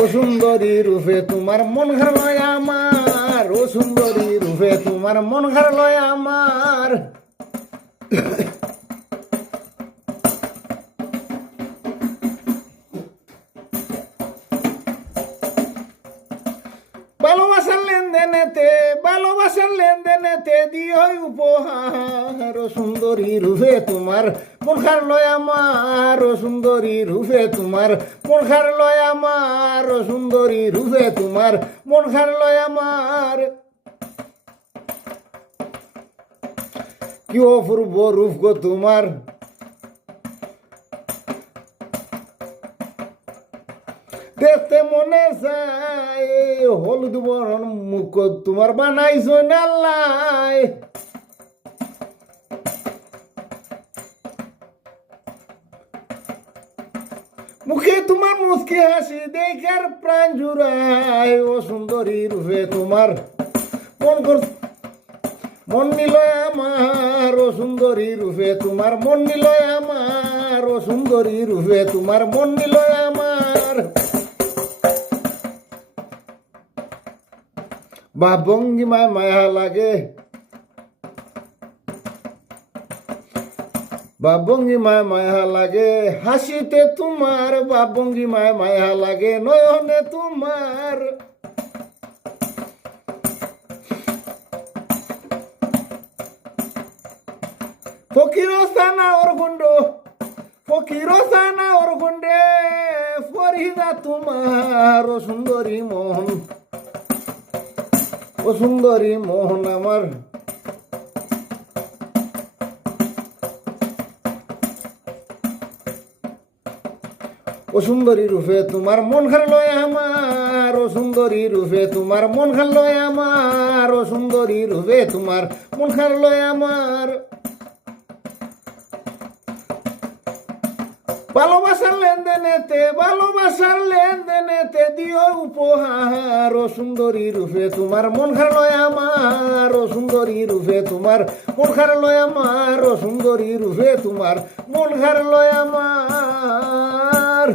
ও সুন্দরী রূপে তোমার মন হারলয় আমার, ও সুন্দরী রূপে তোমার মন হারলয় আমার। ভালোবাসার লেনদেনেতে, ভালোবাসার লেনদেনেতে দিও উপহার, ও সুন্দরী রূপে তোমার মন হারলয় আমার, ও সুন্দরী রূপে তোমার মন হারলয় আমার, ও সুন্দরী রূপে তোমার মন হারলয় আমার। কি অপূর্ব রূপ গো তোমার, দেখতে মনে চায় হলুদ বরণ মুখ তোমার বানাইছ নাল্লাই। মুখে তোমার মুচকি হাসি দেখার প্রাণ জুড়ায়, ও সুন্দরী রূপে তোমার মন নিলয় আমার, ও সুন্দরী রূপে তোমার মন নিলয় আমার, ও সুন্দরী রূপে তোমার মন নিলয় আমার। বা ভঙ্গিমায় মায়া লাগে, বা ভঙ্গিমায় মায়া লাগে হাসিতে তোমার, বা ভঙ্গিমায় মায়া লাগে নয়নে তোমার। ফকিরস্থানা ওর গুন্ড, ফকিরস্থানা ওর গুন্ডে ফরিদা তোমার, ও সুন্দরী মোহন, ও সুন্দরী মোহন আমার। ও সুন্দরী রূপে তোমার মন হারলয় আমার, ও সুন্দরী রূপে তোমার মন হারলয় আমার, ও সুন্দরী রূপে তোমার মন হারলয় আমার। ভালোবাসার লেনদেনেতে, ভালোবাসার লেনদেনেতে দিও উপহার, ও সুন্দরী রূপে তোমার মন হারলয় আমার, ও সুন্দরী রূপে তোমার মন হারলয় আমার, ও সুন্দরী রূপে তোমার মন হারলয় আমার।